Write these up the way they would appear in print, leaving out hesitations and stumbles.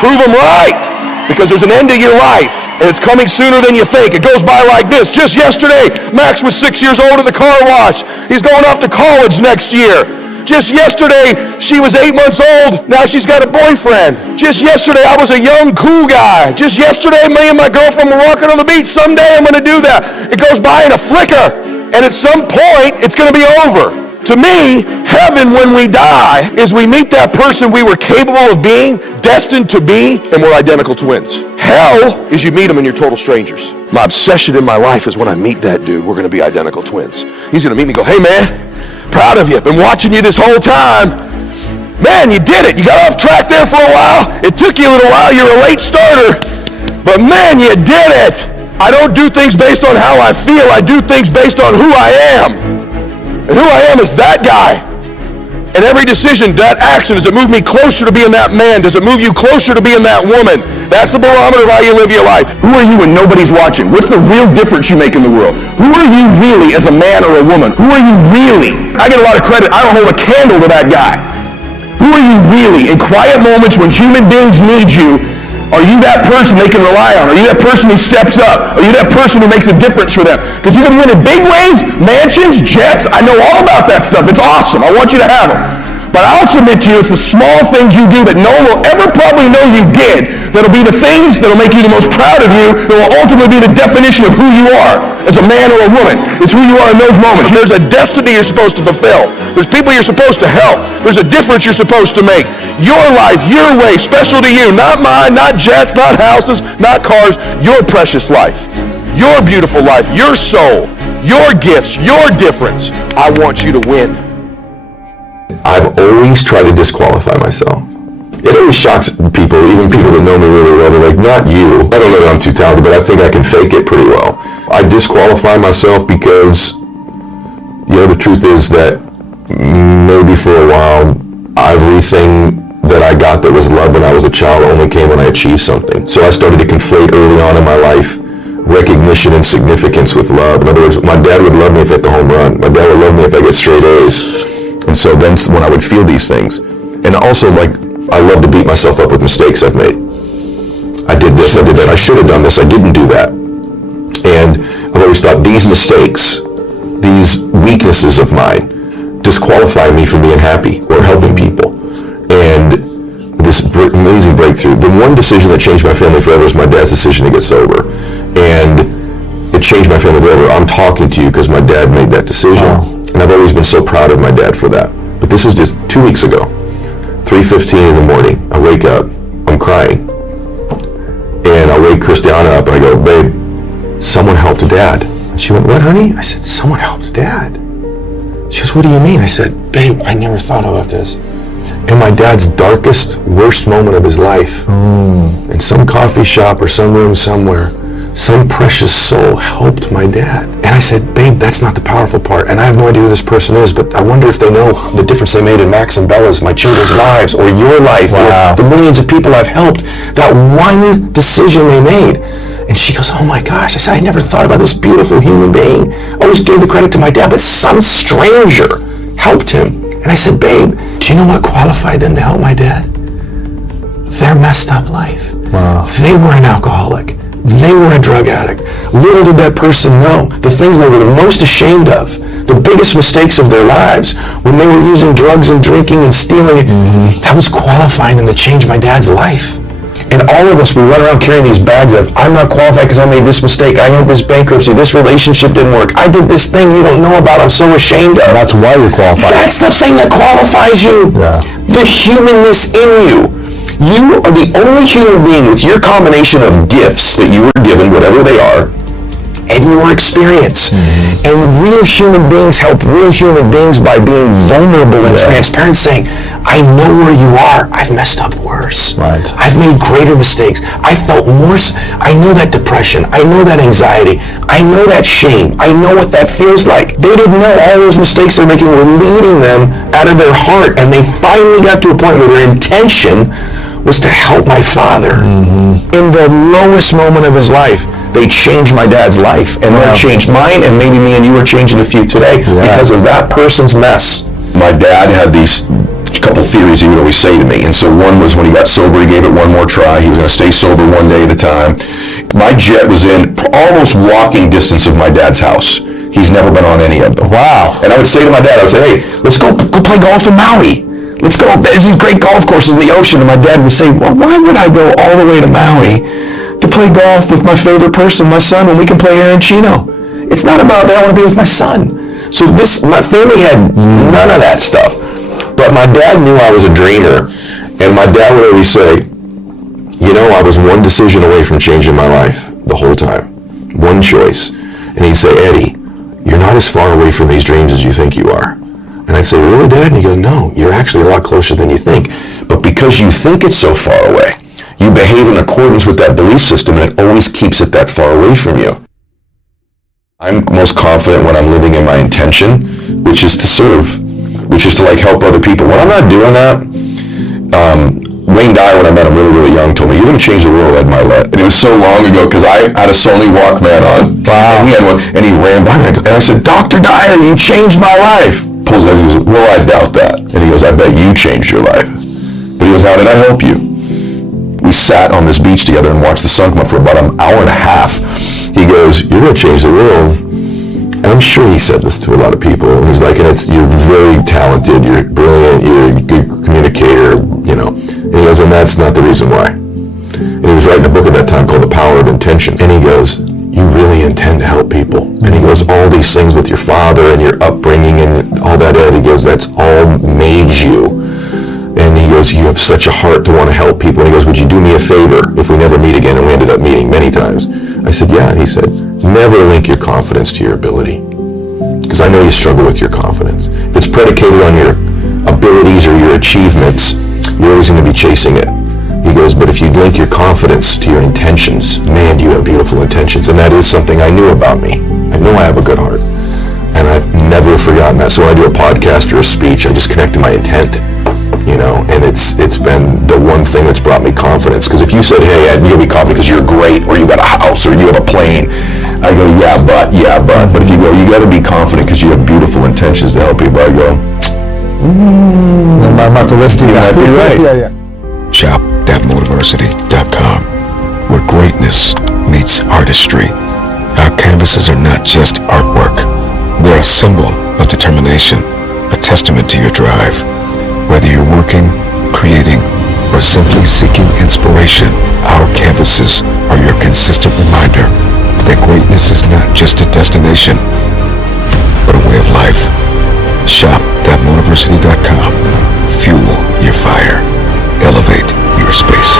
prove them right, because there's an end to your life, and it's coming sooner than you think. It goes by like this. Just yesterday, Max was 6 years old at the car wash. He's going off to college next year. Just yesterday, she was 8 months old. Now she's got a boyfriend. Just yesterday, I was a young, cool guy. Just yesterday, me and my girlfriend were walking on the beach. Someday, I'm going to do that. It goes by in a flicker, and at some point, it's going to be over. To me, heaven when we die is we meet that person we were capable of being, destined to be, and we're identical twins. Hell is you meet them and you're total strangers. My obsession in my life is when I meet that dude, we're going to be identical twins. He's going to meet me and go, hey man, proud of you. Been watching you this whole time. Man, you did it. You got off track there for a while. It took you a little while. You're a late starter. But man, you did it. I don't do things based on how I feel. I do things based on who I am. And who I am is that guy. And every decision, that action, does it move me closer to being that man? Does it move you closer to being that woman? That's the barometer of how you live your life. Who are you when nobody's watching? What's the real difference you make in the world? Who are you really as a man or a woman? Who are you really? I get a lot of credit. I don't hold a candle to that guy. Who are you really? In quiet moments when human beings need you, are you that person they can rely on? Are you that person who steps up? Are you that person who makes a difference for them? Because you can win in big ways, mansions, jets. I know all about that stuff. It's awesome. I want you to have them. But I'll submit to you, it's the small things you do that no one will ever probably know you did that'll be the things that'll make you the most proud of you, that will ultimately be the definition of who you are as a man or a woman. It's who you are in those moments. There's a destiny you're supposed to fulfill. There's people you're supposed to help. There's a difference you're supposed to make. Your life, your way, special to you. Not mine, not jets, not houses, not cars. Your precious life. Your beautiful life. Your soul. Your gifts. Your difference. I want you to win. I've always tried to disqualify myself. It always shocks people, even people that know me really well. They're like, not you. I don't know that I'm too talented, but I think I can fake it pretty well. I disqualify myself because, the truth is that maybe for a while, everything that I got that was love when I was a child only came when I achieved something. So I started to conflate early on in my life recognition and significance with love. In other words, my dad would love me if I hit the home run. My dad would love me if I get straight A's. And so then when I would feel these things, and also I love to beat myself up with mistakes I've made. I did this, I did that, I should have done this, I didn't do that. And I've always thought these mistakes, these weaknesses of mine, disqualify me from being happy or helping people. And this amazing breakthrough, the one decision that changed my family forever was my dad's decision to get sober. And it changed my family forever. I'm talking to you because my dad made that decision. Wow. And I've always been so proud of my dad for that. But this is just 2 weeks ago, 3:15 in the morning. I wake up, I'm crying. And I wake Christiana up and I go, babe, someone helped Dad. And she went, what, honey? I said, someone helped Dad. She goes, what do you mean? I said, babe, I never thought about this. In my dad's darkest, worst moment of his life, in some coffee shop or some room somewhere, some precious soul helped my dad. And I said, babe, that's not the powerful part. And I have no idea who this person is, but I wonder if they know the difference they made in Max and Bella's, my children's lives, or your life, or the millions of people I've helped. That one decision they made. And she goes, oh my gosh. I said, I never thought about this beautiful human being. I always gave the credit to my dad, but some stranger helped him. And I said, babe, do you know what qualified them to help my dad? Their messed up life. Wow. They were an alcoholic. They were a drug addict. Little did that person know the things they were the most ashamed of, the biggest mistakes of their lives, when they were using drugs and drinking and stealing. That was qualifying them to change my dad's life. And all of us, we run around carrying these bags of, I'm not qualified because I made this mistake, I had this bankruptcy, this relationship didn't work, I did this thing you don't know about, I'm so ashamed of. That's why you're qualified. That's the thing that qualifies you. Yeah. The humanness in you. You are the only human being with your combination of gifts that you were given, whatever they are, and your experience. And real human beings help real human beings by being vulnerable and transparent, saying, I know where you are. I've messed up worse. Right. I've made greater mistakes. I felt more. I know that depression. I know that anxiety. I know that shame. I know what that feels like. They didn't know all those mistakes they're making were leading them out of their heart, and they finally got to a point where their intention was to help my father. In the lowest moment of his life, they changed my dad's life, and that changed mine, and maybe me and you are changing a few today because of that person's mess. My dad had these couple theories he would always say to me. And so one was when he got sober, he gave it one more try. He was going to stay sober one day at a time. My jet was in almost walking distance of my dad's house. He's never been on any of them. Wow. And I would say to my dad, I would say, hey, let's go play golf in Maui. Let's go. There's these great golf courses in the ocean. And my dad would say, well, why would I go all the way to Maui to play golf with my favorite person, my son, when we can play here in Chino? It's not about that. I want to be with my son. So my family had none of that stuff. But my dad knew I was a dreamer. And my dad would always say, you know, I was one decision away from changing my life the whole time. One choice. And he'd say, Eddie, you're not as far away from these dreams as you think you are. And I'd say, really, Dad? And he'd go, no, you're actually a lot closer than you think. But because you think it's so far away, you behave in accordance with that belief system, and it always keeps it that far away from you. I'm most confident when I'm living in my intention, which is to serve, which is to help other people. When I'm not doing that, Wayne Dyer, when I met him really, really young, told me, you're going to change the world, Ed Myletts. And it was so long ago, because I had a Sony Walkman on. Wow. And he had one, and he ran by me, and I said, Dr. Dyer, you changed my life. Pulls out, he goes, well, I doubt that. And he goes, I bet you changed your life. But he goes, how did I help you? We sat on this beach together and watched the sun come up for about an hour and a half. He goes, you're going to change the world. And I'm sure he said this to a lot of people. And he's like, you're very talented, you're brilliant, you're a good communicator, you know. And he goes, and that's not the reason why. And he was writing a book at that time called The Power of Intention. And he goes, you really intend to help people. And he goes, all these things with your father and your upbringing and all that, Ed, he goes, that's all made you. And he goes, you have such a heart to want to help people. And he goes, would you do me a favor if we never meet again? And we ended up meeting many times. I said, yeah. And he said, never link your confidence to your ability. Because I know you struggle with your confidence. If it's predicated on your abilities or your achievements, you're always going to be chasing it. He goes, but if you link your confidence to your intentions, man, do you have beautiful intentions. And that is something I knew about me. I know I have a good heart. And I've never forgotten that. So when I do a podcast or a speech, I just connect to my intent. You know, and it's been the one thing that's brought me confidence. Because if you said, hey, Ed, you'll be confident because you're great, or you got a house, or you have a plane, I go, yeah, but. But if you go, you got to be confident because you have beautiful intentions to help people, I go, I'm about to listen to you. That'd be right. Yeah. Shop.motiversity.com, where greatness meets artistry. Our canvases are not just artwork. They're a symbol of determination, a testament to your drive. Whether you're working, creating, or simply seeking inspiration, our canvases are your consistent reminder that greatness is not just a destination, but a way of life. Shop.motiversity.com. Fuel your fire. Elevate your space.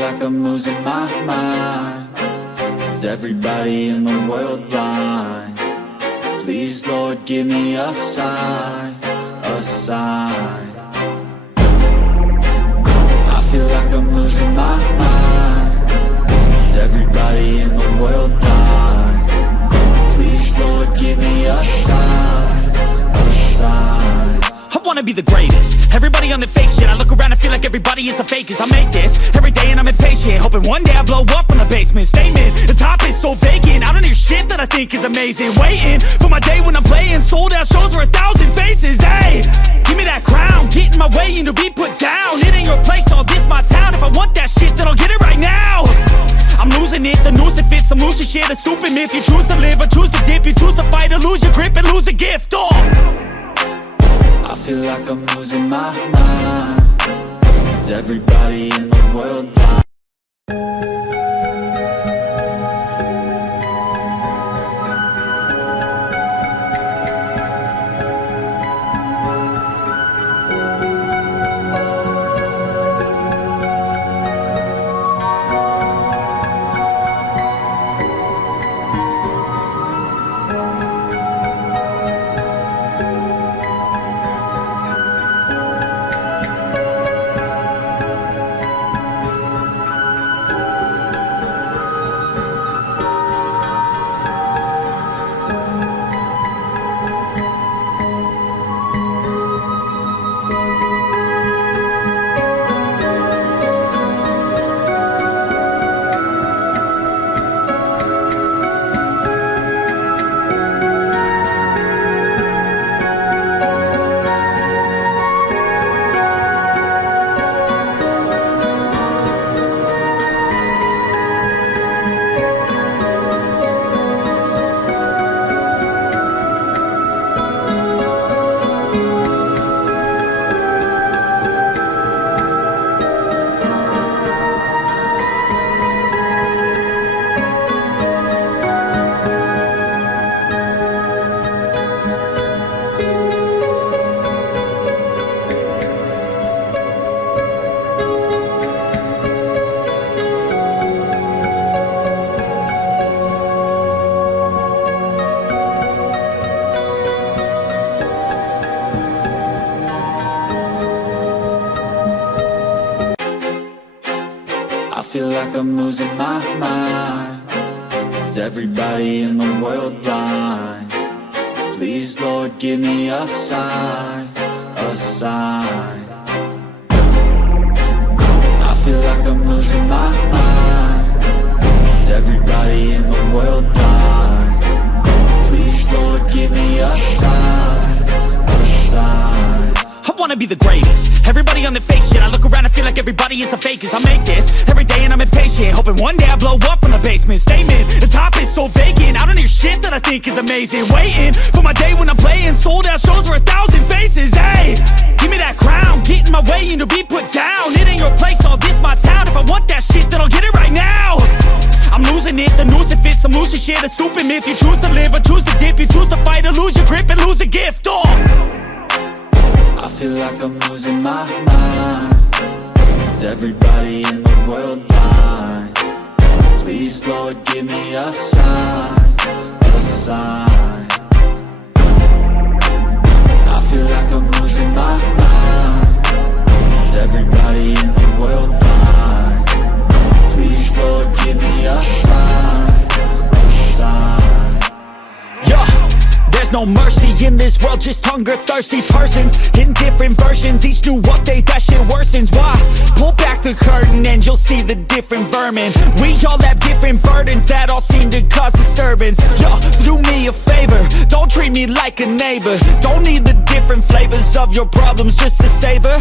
like I'm losing my mind. Is everybody in the world blind? Please, Lord, give me a sign, a sign. I feel like I'm losing my mind. Is everybody in the world blind? Please, Lord, give me a sign, a sign. I wanna be the greatest. Everybody on the fake shit. I look around and feel like everybody is the fakest. I make this every day and I'm impatient, hoping one day I blow up from the basement. Statement, the top is so vacant. I don't hear shit that I think is amazing. Waiting for my day when I'm playing sold out shows for 1,000 faces. Hey, give me that crown, get in my way and to be put down. It ain't your place, no, this my town. If I want that shit, then I'll get it right now. I'm losing it, the noose it fits, some losing shit, a stupid myth. You choose to live or choose to dip, you choose to fight or lose your grip and lose a gift. I feel like I'm losing my mind. Is everybody in the world blind? I feel like I'm losing my mind. Is everybody in the world blind? Please, Lord, give me a sign, a sign. I feel like I'm losing my mind. Is everybody in the world blind? Please, Lord, give me a sign, a sign. I wanna be the greatest. Everybody on the fake shit. I look around and feel like everybody is the fakest. I make this every day and I'm impatient, hoping one day I blow up from the basement. Statement, the top is so vacant. I don't hear shit that I think is amazing. Waiting for my day when I'm playing sold out shows for 1,000 faces. Hey, give me that crown, get in my way and to be put down. It ain't your place, no, this my town. If I want that shit, then I'll get it right now. I'm losing it, the noose it fits, some losing shit, a stupid myth. You choose to live or choose to dip, you choose to fight or lose your grip and lose a gift. I feel like I'm losing my mind. Is everybody in the world blind? Please, Lord, give me a sign, a sign. I feel like I'm losing my mind. Is everybody in the world blind? Please, Lord, give me a sign, a sign. Yeah. There's no mercy in this world, just hunger-thirsty persons in different versions, each new update, that shit worsens. Why? Pull back the curtain and you'll see the different vermin. We all have different burdens that all seem to cause disturbance. Yo, so do me a favor, don't treat me like a neighbor. Don't need the different flavors of your problems just to savor.